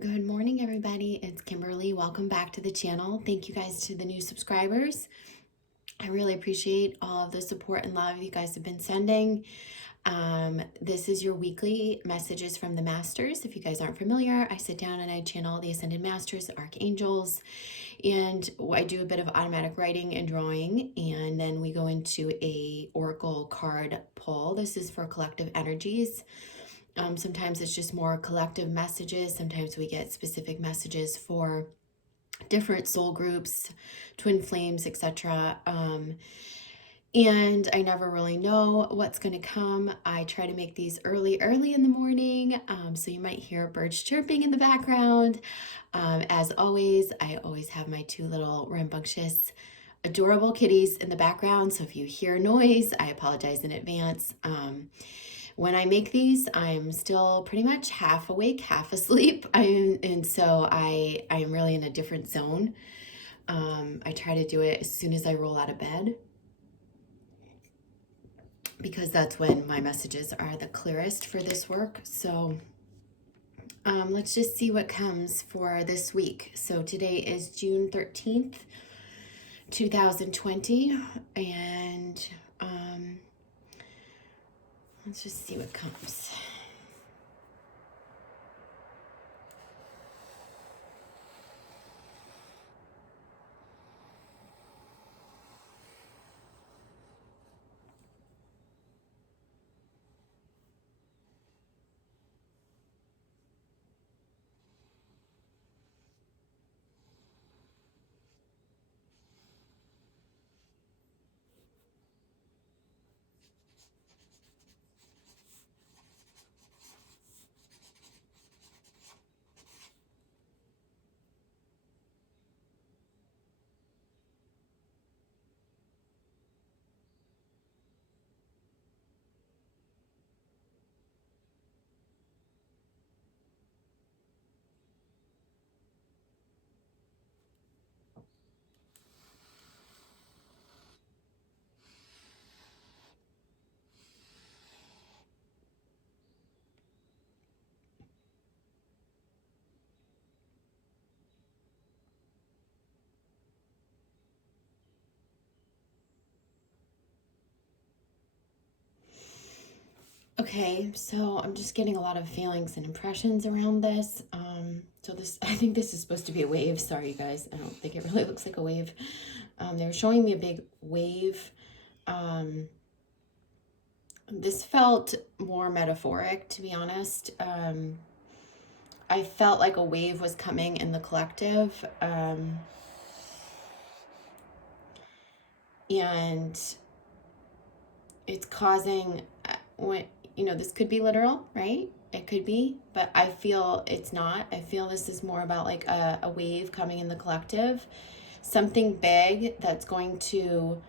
Good morning, everybody. It's Kimberly. Welcome back to the channel. Thank you guys to the new subscribers. I really appreciate all of the support and love you guys have been sending. This is your weekly messages from the Masters. If you guys aren't familiar, I sit down and I channel the Ascended Masters, the Archangels, and I do a bit of automatic writing and drawing, and then we go into a Oracle card pull. This is for collective energies. Sometimes it's just more collective messages. Sometimes we get specific messages for different soul groups, twin flames, etc. And I never really know what's going to come. I try to make these early in the morning, so you might hear birds chirping in the background. As always, I always have my two little rambunctious, adorable kitties in the background, so if you hear noise, I apologize in advance. When I make these, I'm still pretty much half awake, half asleep, and so I am really in a different zone. I try to do it as soon as I roll out of bed because that's when my messages are the clearest for this work. So let's just see what comes for this week. So today is June 13th, 2020, and let's just see what comes. Okay, so I'm just getting a lot of feelings and impressions around this. I think this is supposed to be a wave. Sorry, you guys. I don't think it really looks like a wave. They were showing me a big wave. This felt more metaphoric, to be honest. I felt like a wave was coming in the collective. And it's causing, this could be literal, right? It could be, but I feel it's not. I feel this is more about like a wave coming in the collective, something big that's going to,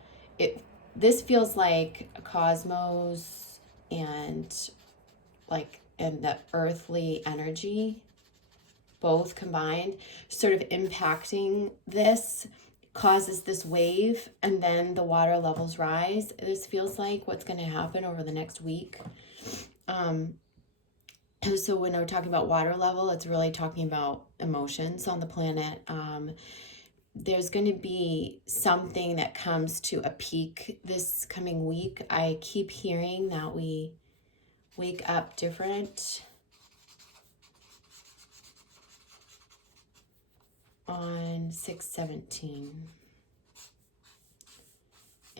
this feels like a cosmos and the earthly energy, both combined, sort of impacting this, causes this wave, and then the water levels rise. This feels like what's going to happen over the next week. So when we're talking about water level, it's really talking about emotions on the planet. There's going to be something that comes to a peak this coming week. I keep hearing that we wake up different on 6/17.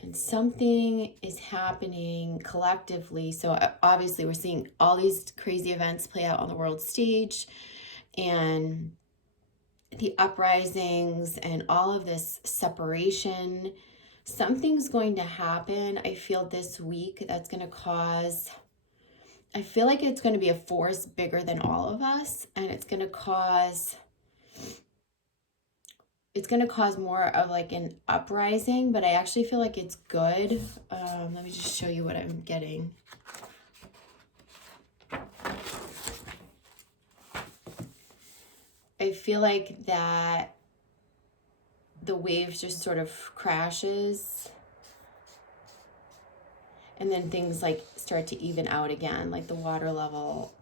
And something is happening collectively. So obviously we're seeing all these crazy events play out on the world stage, and the uprisings and all of this separation. Something's going to happen, I feel, this week that's going to cause, I feel like it's going to be a force bigger than all of us, and it's going to cause more of like an uprising, but I actually feel like it's good. Let me just show you what I'm getting. I feel like that the wave just sort of crashes, and then things like start to even out again, like the water level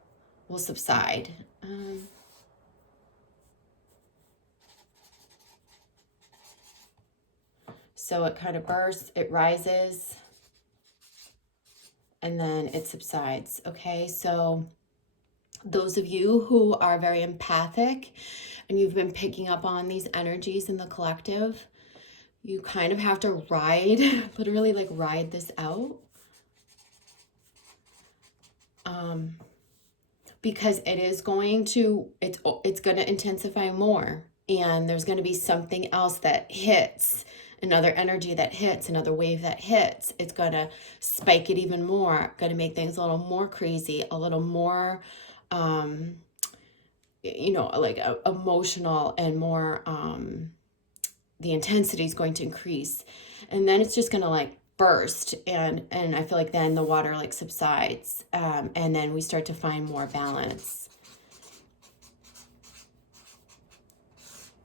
will subside. So it kind of bursts, it rises, and then it subsides. Okay, so those of you who are very empathic and you've been picking up on these energies in the collective, you kind of have to ride, literally like ride this out. Because it is going to, it's going to intensify more. And there's going to be something else that hits, another energy that hits, another wave that hits. It's going to spike it even more, going to make things a little more crazy, a little more, like emotional and more, the intensity is going to increase. And then it's just going to like burst. And I feel like then the water like subsides. And then we start to find more balance.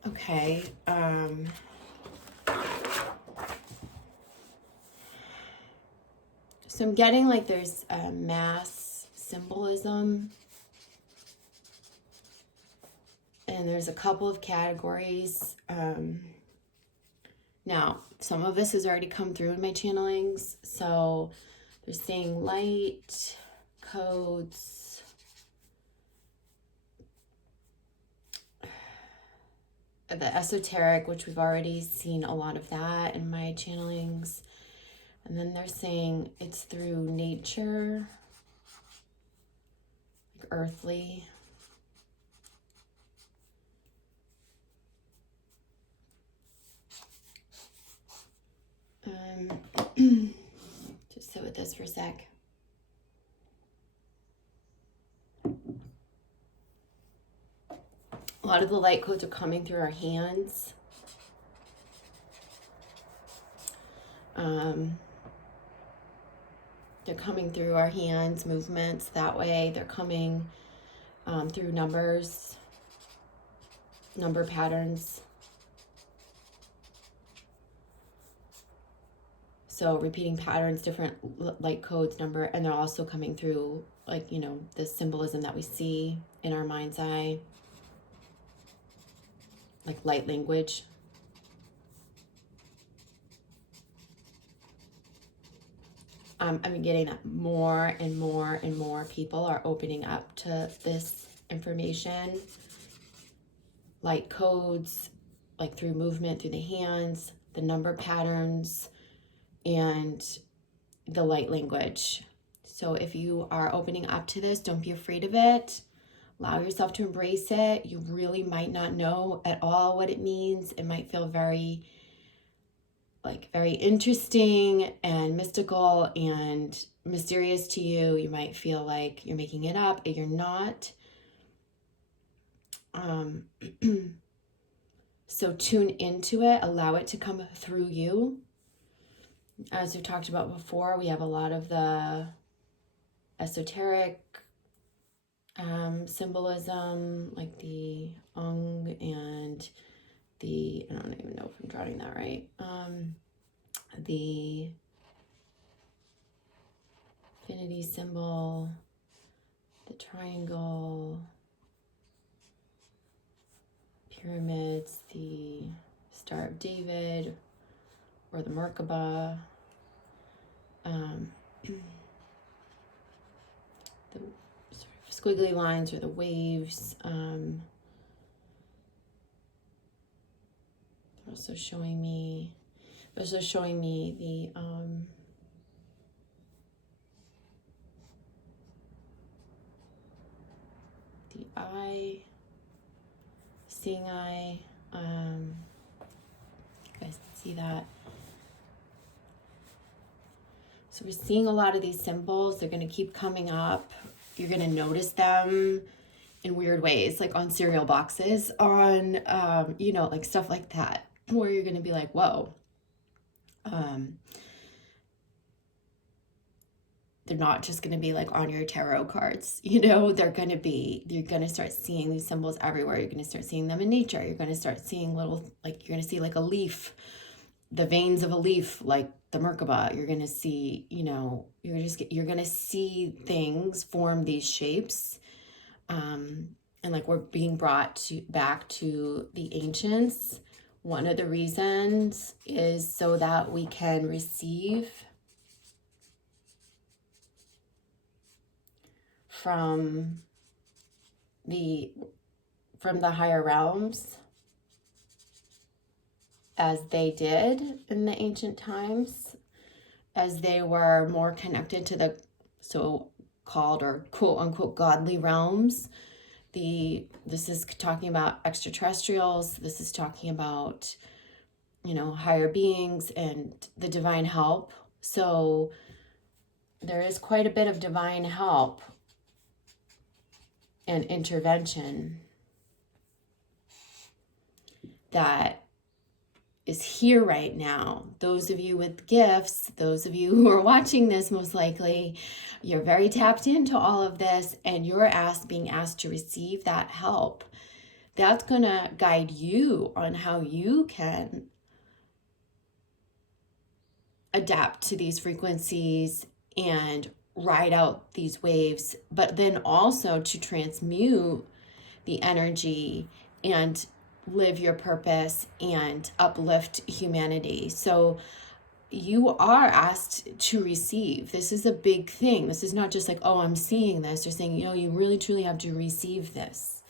Okay. So I'm getting like there's mass symbolism. And there's a couple of categories. Now, some of this has already come through in my channelings. So they're saying light, codes, the esoteric, which we've already seen a lot of that in my channelings. And then they're saying it's through nature, like earthly. Just sit with this for a sec. A lot of the light codes are coming through our hands. They're coming through our hands, movements that way. They're coming through numbers, number patterns. So repeating patterns, different light codes, number, and they're also coming through like, the symbolism that we see in our mind's eye, like light language. I'm getting that more and more and more people are opening up to this information. Light codes, like through movement, through the hands, the number patterns, and the light language. So if you are opening up to this, don't be afraid of it. Allow yourself to embrace it. You really might not know at all what it means. It might feel very interesting and mystical and mysterious to you. You might feel like you're making it up, and you're not. So tune into it, allow it to come through you. As we talked about before, we have a lot of the esoteric symbolism, like the Ung and the, I don't even know if I'm drawing that right, the infinity symbol, the triangle, pyramids, the Star of David, or the Merkaba, the sort of squiggly lines or the waves. They're also showing me the eye, seeing eye. You guys can see that. So we're seeing a lot of these symbols. They're going to keep coming up. You're going to notice them in weird ways, like on cereal boxes, on, like stuff like that, where you're going to be like, whoa. They're not just going to be like on your tarot cards, you're going to start seeing these symbols everywhere. You're going to start seeing them in nature. You're going to start seeing you're going to see like a leaf, the veins of a leaf, like the Merkaba. You're going to see, you're going to see things form these shapes. And like we're being brought back to the ancients, One of the reasons is so that we can receive from the higher realms, as they did in the ancient times, as they were more connected to the so-called or quote-unquote godly realms. This is talking about extraterrestrials. This is talking about, higher beings and the divine help. So there is quite a bit of divine help and intervention that is here right now. Those of you with gifts, those of you who are watching this, most likely, you're very tapped into all of this, and you're being asked to receive that help. That's going to guide you on how you can adapt to these frequencies and ride out these waves, but then also to transmute the energy and live your purpose and uplift humanity. So you are asked to receive. This is a big thing. This is not just like, oh, I'm seeing this. You're saying, you really truly have to receive this.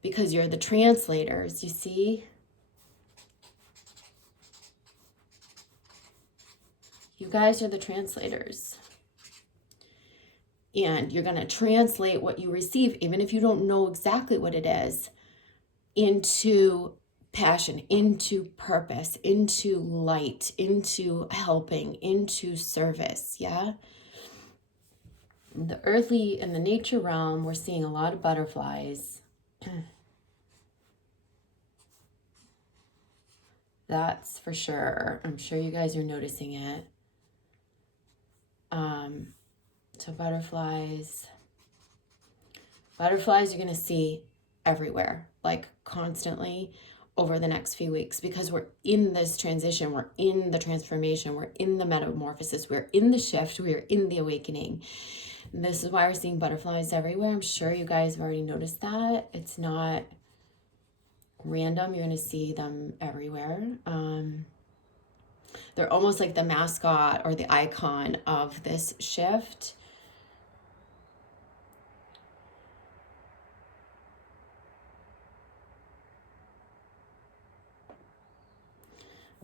Because you're the translators, you see? You guys are the translators. And you're going to translate what you receive, even if you don't know exactly what it is, into passion, into purpose, into light, into helping, into service, yeah? In the earthly and the nature realm, we're seeing a lot of butterflies. That's for sure. I'm sure you guys are noticing it. So butterflies you're going to see everywhere, like constantly over the next few weeks, because we're in this transition, we're in the transformation, we're in the metamorphosis, we're in the shift, we're in the awakening. And this is why we're seeing butterflies everywhere. I'm sure you guys have already noticed that. It's not random. You're going to see them everywhere. They're almost like the mascot or the icon of this shift.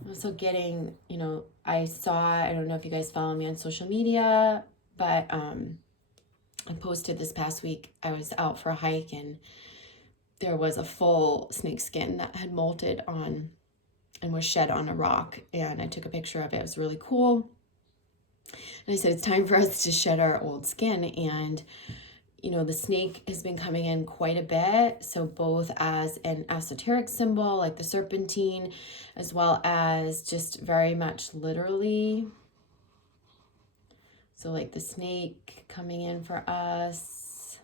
Also getting, I don't know if you guys follow me on social media, but I posted this past week, I was out for a hike and there was a full snake skin that had molted on and was shed on a rock, and I took a picture of it. It was really cool. And I said, it's time for us to shed our old skin. And the snake has been coming in quite a bit. So both as an esoteric symbol, like the serpentine, as well as just very much literally. So like the snake coming in for us.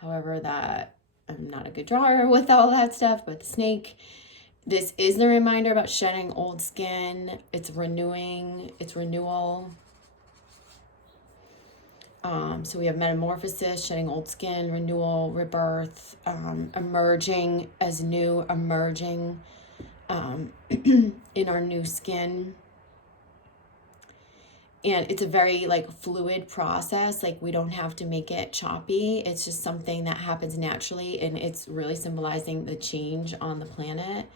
However, that I'm not a good drawer with all that stuff, but the snake, this is the reminder about shedding old skin. It's renewing, it's renewal. So we have metamorphosis, shedding old skin, renewal, rebirth, emerging as new, emerging in our new skin. And it's a very fluid process. We don't have to make it choppy. It's just something that happens naturally, and it's really symbolizing the change on the planet,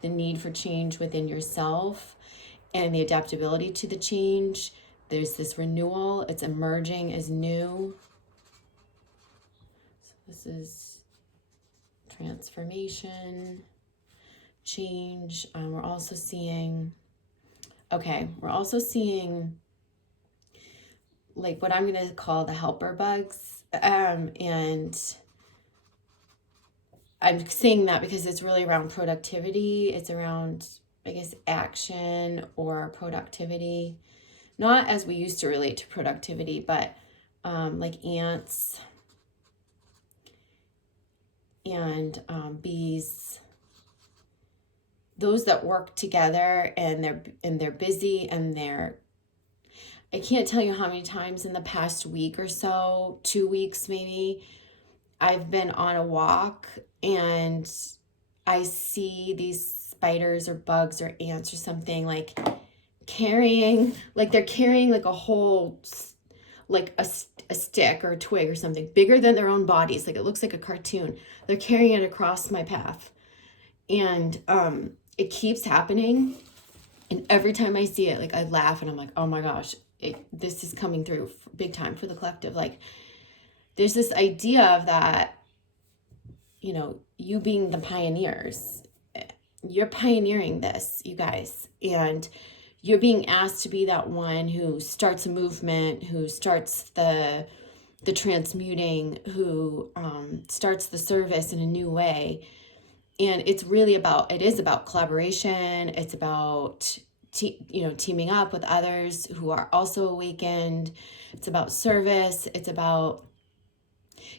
the need for change within yourself, and the adaptability to the change. There's this renewal. It's emerging as new. So this is transformation, change. We're also seeing what I'm going to call the helper bugs. And I'm saying that because it's really around productivity. It's around, action or productivity. Not as we used to relate to productivity, but like ants and bees, those that work together and they're busy and I can't tell you how many times in the past week or so, 2 weeks maybe, I've been on a walk and I see these spiders or bugs or ants or something like carrying, like they're carrying like a whole, like a stick or a twig or something bigger than their own bodies. Like it looks like a cartoon. They're carrying it across my path. And it keeps happening. And every time I see it, like I laugh and I'm like, oh my gosh, this is coming through big time for the collective. Like there's this idea of that, you know, you being the pioneers, you're pioneering this, you guys, and you're being asked to be that one who starts a movement, who starts the transmuting, who starts the service in a new way. And it is about collaboration. It's about teaming up with others who are also awakened. It's about service. It's about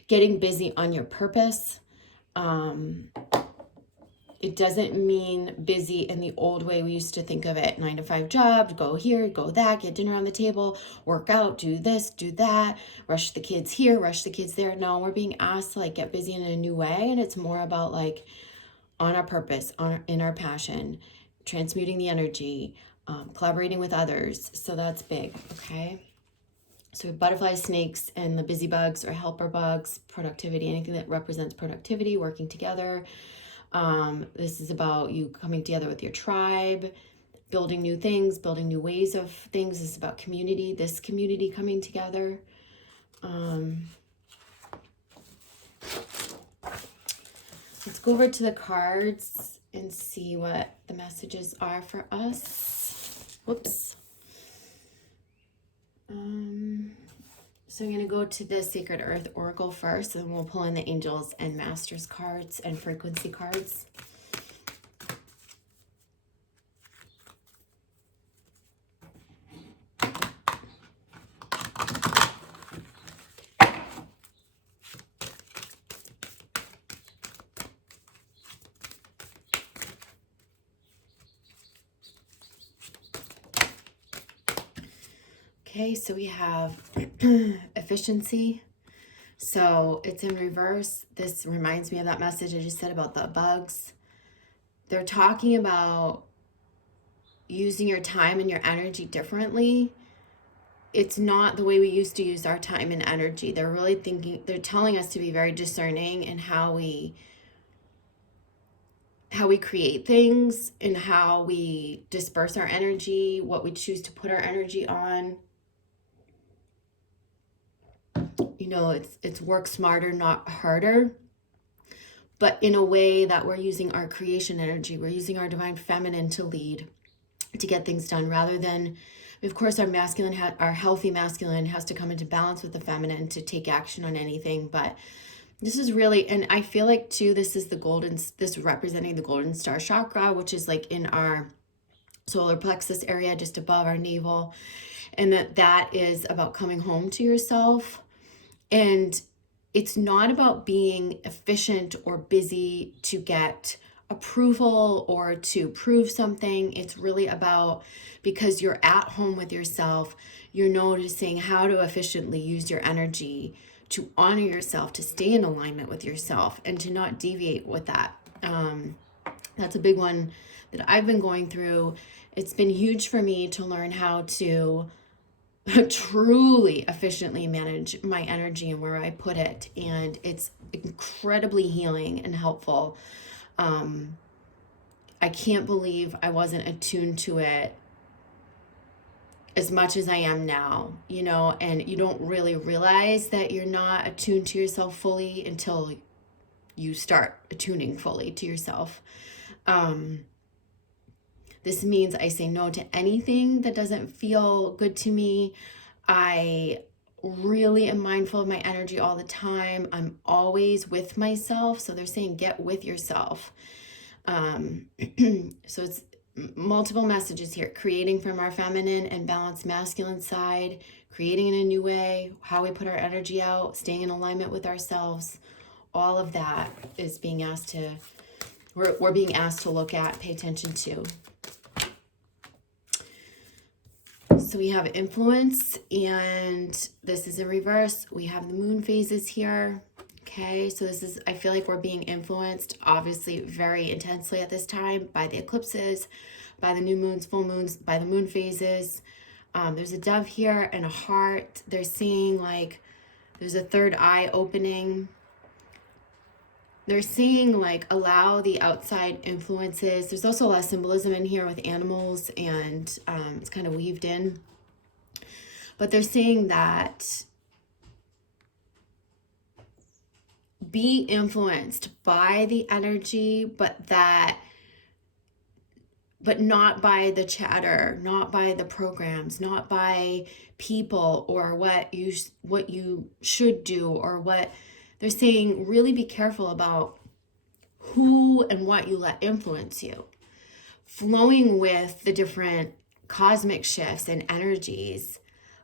getting busy on your purpose. It doesn't mean busy in the old way we used to think of it. 9-to-5 job, go here, go that, get dinner on the table, work out, do this, do that, rush the kids here, rush the kids there. No, we're being asked to like get busy in a new way. And it's more about like on our purpose, in our passion, transmuting the energy, collaborating with others. So that's big, okay? So butterflies, snakes, and the busy bugs or helper bugs, productivity, anything that represents productivity, working together. This is about you coming together with your tribe, building new things, building new ways of things. This is about community, this community coming together. Let's go over to the cards and see what the messages are for us. Whoops. So I'm going to go to the Sacred Earth Oracle first, and we'll pull in the Angels and Masters cards and Frequency cards. Okay, so we have efficiency. So it's in reverse. This reminds me of that message I just said about the bugs. They're talking about using your time and your energy differently. It's not the way we used to use our time and energy. They're telling us to be very discerning in how we create things and how we disperse our energy, what we choose to put our energy on. You know, it's work smarter, not harder, but in a way that we're using our creation energy. We're using our divine feminine to lead, to get things done, rather than, of course, our masculine, our healthy masculine has to come into balance with the feminine to take action on anything. But this is really, and I feel like too, this is this representing the golden star chakra, which is like in our solar plexus area, just above our navel. And that is about coming home to yourself. And it's not about being efficient or busy to get approval or to prove something. It's really about, because you're at home with yourself, you're noticing how to efficiently use your energy to honor yourself, to stay in alignment with yourself, and to not deviate with that. That's a big one that I've been going through. It's been huge for me to learn how to truly efficiently manage my energy and where I put it. And it's incredibly healing and helpful. I can't believe I wasn't attuned to it as much as I am now, you know, and you don't really realize that you're not attuned to yourself fully until you start attuning fully to yourself. This means I say no to anything that doesn't feel good to me. I really am mindful of my energy all the time. I'm always with myself. So they're saying get with yourself. So it's multiple messages here. Creating from our feminine and balanced masculine side, creating in a new way, how we put our energy out, staying in alignment with ourselves. All of that is being asked to, we're being asked to look at, pay attention to. So we have influence, and this is in reverse. We have the moon phases here. Okay, so this is, I feel like we're being influenced, obviously, very intensely at this time by the eclipses, by the new moons, full moons, by the moon phases. There's a dove here and a heart. They're seeing like there's a third eye opening. They're seeing like allow the outside influences. There's also a lot of symbolism in here with animals, and it's kind of weaved in. But they're saying that be influenced by the energy, but not by the chatter, not by the programs, not by people or what you should do, or what they're saying. Really be careful about who and what you let influence you. Flowing with the different cosmic shifts and energies,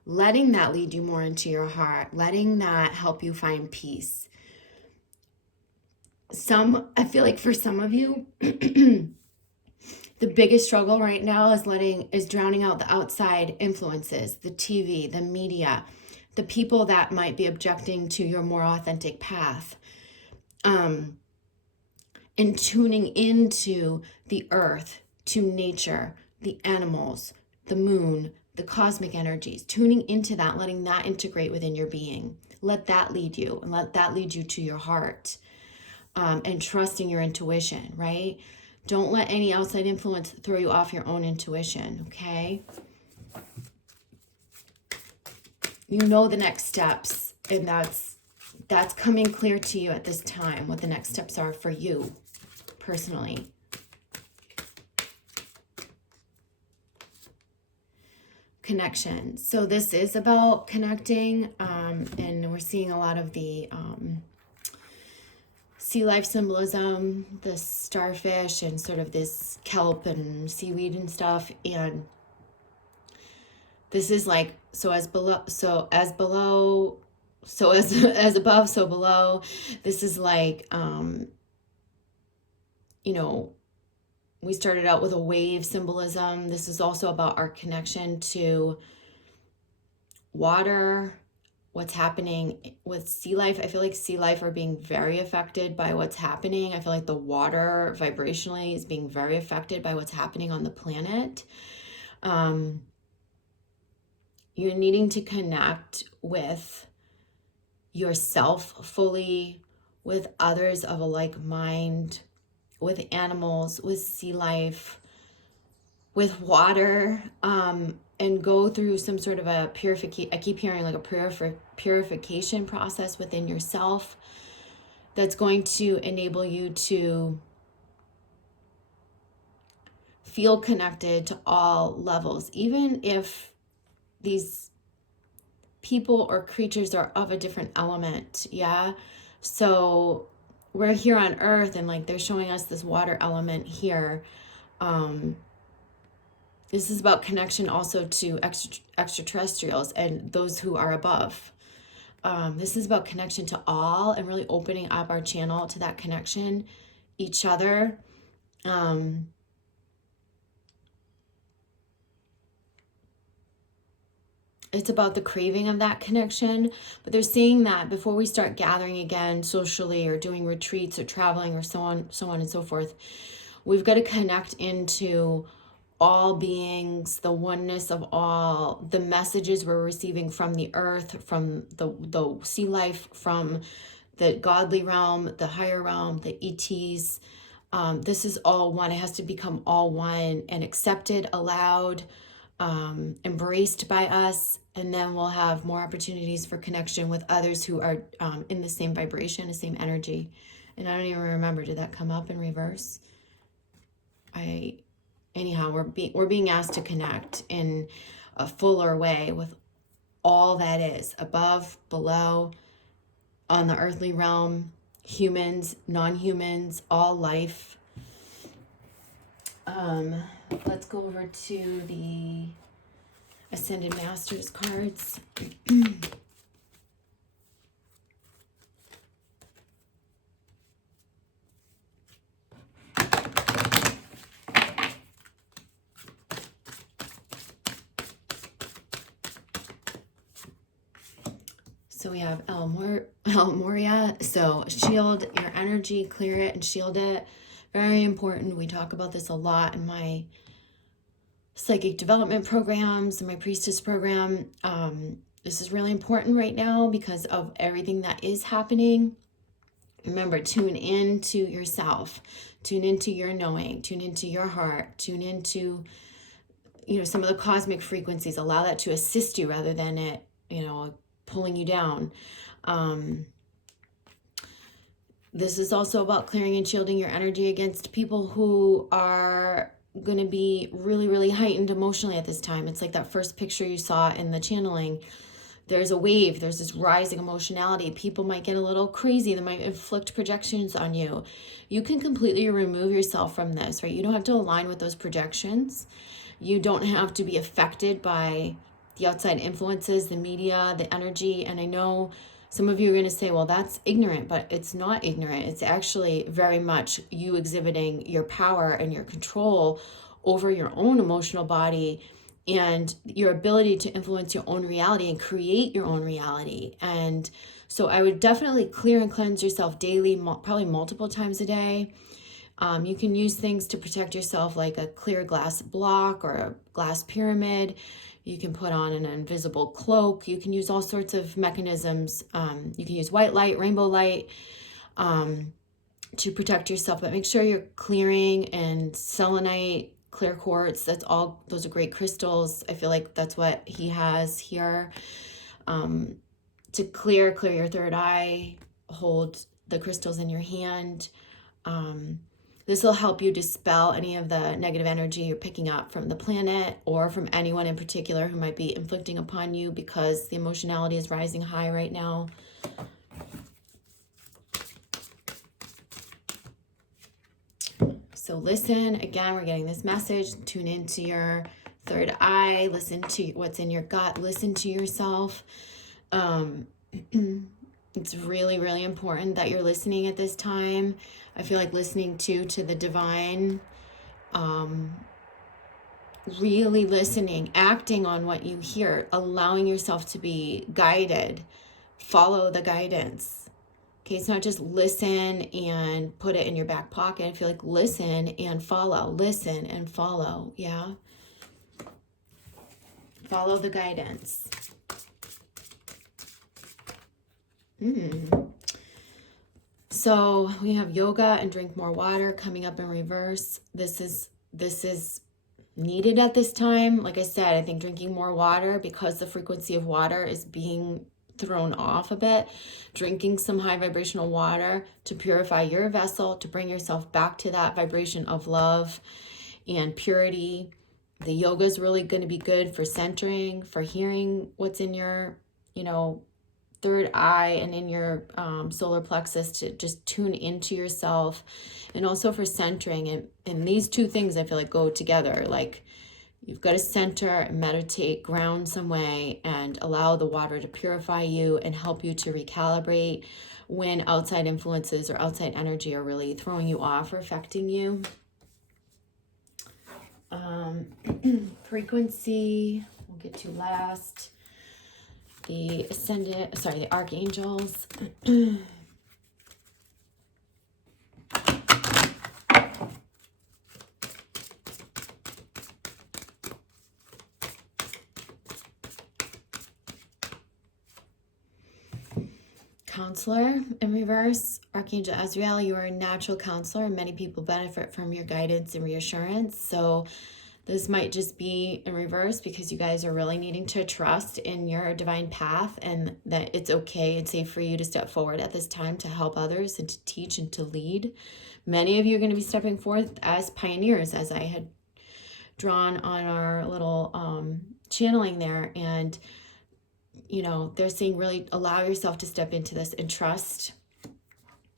letting that lead you more into your heart, letting that help you find peace. I feel like for some of you, the biggest struggle right now is drowning out the outside influences, the TV, the media, the people that might be objecting to your more authentic path. And tuning into the earth, to nature, the animals, the moon, the cosmic energies, tuning into that, letting that integrate within your being. Let that lead you, and let that lead you to your heart. And trusting your intuition, right? Don't let any outside influence throw you off your own intuition, okay? You know the next steps, and that's coming clear to you at this time, what the next steps are for you personally. Connection. So this is about connecting, and we're seeing a lot of the sea life symbolism, the starfish and sort of this kelp and seaweed and stuff. And this is like, as above, so below. This is like, we started out with a wave symbolism. This is also about our connection to water, what's happening with sea life. I feel like sea life are being very affected by what's happening. I feel like the water vibrationally is being very affected by what's happening on the planet. You're needing to connect with yourself fully, with others of a like mind, with animals, with sea life, with water, and go through some sort of a purification. I keep hearing like a purification process within yourself that's going to enable you to feel connected to all levels, even if these people or creatures are of a different element. Yeah. So we're here on Earth, and like they're showing us this water element here. This is about connection also to extraterrestrials and those who are above. This is about connection to all, and really opening up our channel to that connection, each other. It's about the craving of that connection. But they're saying that before we start gathering again socially, or doing retreats, or traveling, or so on and so forth, we've got to connect into all beings, the oneness of all, the messages we're receiving from the earth, from the sea life, from the godly realm, the higher realm, the ETs. This is all one. It has to become all one and accepted, allowed, embraced by us. And then we'll have more opportunities for connection with others who are in the same vibration, the same energy. And I don't even remember, did that come up in reverse? Anyhow, we're being asked to connect in a fuller way with all that is above, below, on the earthly realm, humans, non-humans, all life. Let's go over to the Ascended Masters cards. So we have El Moria. So shield your energy, clear it and shield it. Very important. We talk about this a lot in my psychic development programs and my priestess program. This is really important right now because of everything that is happening. Remember, tune into yourself, tune into your knowing, tune into your heart, tune into, some of the cosmic frequencies. Allow that to assist you rather than it, pulling you down. This is also about clearing and shielding your energy against people who are going to be really, really heightened emotionally at this time. It's like that first picture you saw in the channeling. There's a wave, there's this rising emotionality. People might get a little crazy. They might inflict projections on you. You can completely remove yourself from this, right? You don't have to align with those projections. You don't have to be affected by the outside influences, the media, the energy. And I know some of you are going to say, well, that's ignorant, but it's not ignorant. It's actually very much you exhibiting your power and your control over your own emotional body and your ability to influence your own reality and create your own reality. And so I would definitely clear and cleanse yourself daily, probably multiple times a day. You can use things to protect yourself like a clear glass block or a glass pyramid. You can put on an invisible cloak. You can use all sorts of mechanisms. You can use white light, rainbow light to protect yourself, but make sure you're clearing and selenite, clear quartz. Those are great crystals. I feel like that's what he has here. To clear your third eye, hold the crystals in your hand. This will help you dispel any of the negative energy you're picking up from the planet or from anyone in particular who might be inflicting upon you because the emotionality is rising high right now. So listen, again, we're getting this message. Tune into your third eye. Listen to what's in your gut. Listen to yourself. It's really, really important that you're listening at this time. I feel like listening to the divine, really listening, acting on what you hear, allowing yourself to be guided. Follow the guidance. Okay, it's not just listen and put it in your back pocket. I feel like listen and follow. Listen and follow, yeah? Follow the guidance. So we have yoga and drink more water coming up in reverse. This is needed at this time. Like I said, I think drinking more water, because the frequency of water is being thrown off a bit, drinking some high vibrational water to purify your vessel, to bring yourself back to that vibration of love and purity. The yoga is really going to be good for centering, for hearing what's in your, third eye and in your solar plexus, to just tune into yourself, and also for centering. And these two things I feel like go together. Like, you've got to center, meditate, ground some way, and allow the water to purify you and help you to recalibrate when outside influences or outside energy are really throwing you off or affecting you. Frequency, we'll get to last. The archangels. Counselor in reverse, Archangel Azrael, you are a natural counselor, and many people benefit from your guidance and reassurance. So this might just be in reverse because you guys are really needing to trust in your divine path, and that it's okay and safe for you to step forward at this time to help others and to teach and to lead. Many of you are going to be stepping forth as pioneers, as I had drawn on our little channeling there. And they're saying really allow yourself to step into this and trust.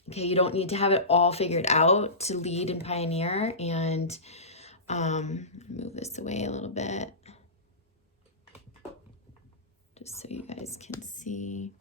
Okay, you don't need to have it all figured out to lead and pioneer. And move this away a little bit just so you guys can see.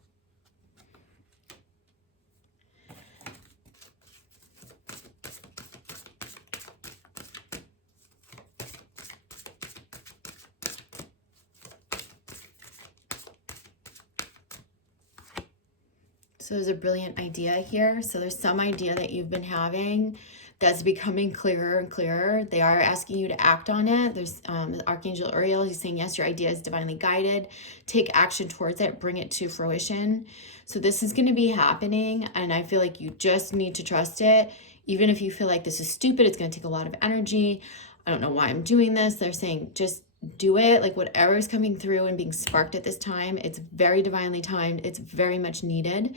So there's a brilliant idea here. So there's some idea that you've been having that's becoming clearer and clearer. They are asking you to act on it. There's Archangel Uriel. He's saying, yes, your idea is divinely guided. Take action towards it. Bring it to fruition. So this is going to be happening. And I feel like you just need to trust it. Even if you feel like this is stupid, it's going to take a lot of energy. I don't know why I'm doing this. They're saying, just do it. Like whatever is coming through and being sparked at this time, it's very divinely timed. It's very much needed.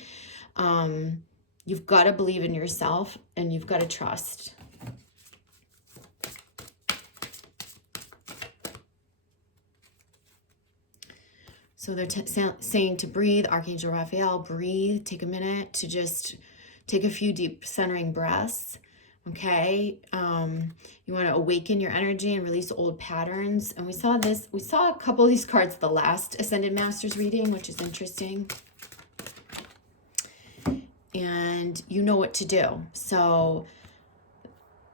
You've got to believe in yourself and you've got to trust. So they're saying to breathe. Archangel Raphael, breathe. Take a minute to just take a few deep centering breaths. Okay. You want to awaken your energy and release old patterns. And we saw a couple of these cards the last Ascended Masters reading, which is interesting. And you know what to do. So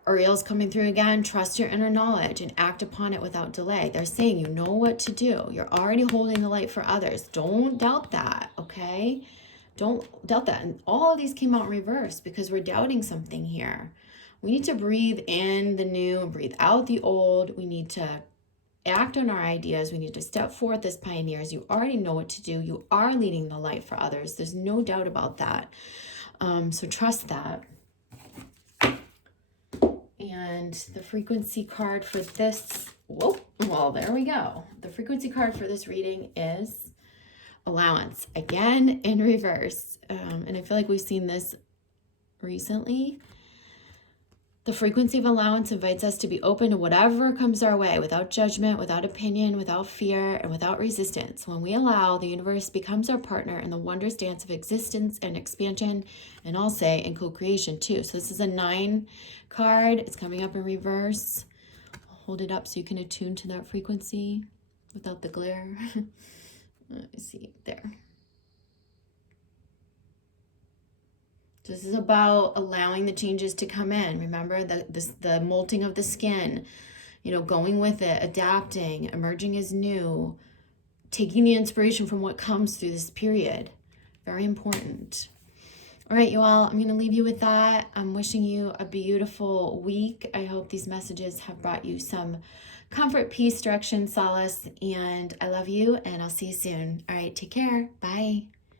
Uriel's coming through again. Trust your inner knowledge and act upon it without delay. They're saying you know what to do. You're already holding the light for others. Don't doubt that, okay? Don't doubt that. And all of these came out in reverse because we're doubting something here. We need to breathe in the new and breathe out the old. We need to act on our ideas. We need to step forth as pioneers. You already know what to do. You are leading the light for others. There's no doubt about that. So trust that. And the frequency card for this, well, there we go. The frequency card for this reading is allowance, again in reverse. And I feel like we've seen this recently. The frequency of allowance invites us to be open to whatever comes our way, without judgment, without opinion, without fear, and without resistance. When we allow, the universe becomes our partner in the wondrous dance of existence and expansion, and I'll say in co-creation too. So this is a 9 card. It's coming up in reverse. I'll hold it up so you can attune to that frequency without the glare. Let me see, there. This is about allowing the changes to come in. Remember the molting of the skin, going with it, adapting, emerging as new, taking the inspiration from what comes through this period. Very important. All right, you all, I'm going to leave you with that. I'm wishing you a beautiful week. I hope these messages have brought you some comfort, peace, direction, solace, and I love you, and I'll see you soon. All right, take care. Bye.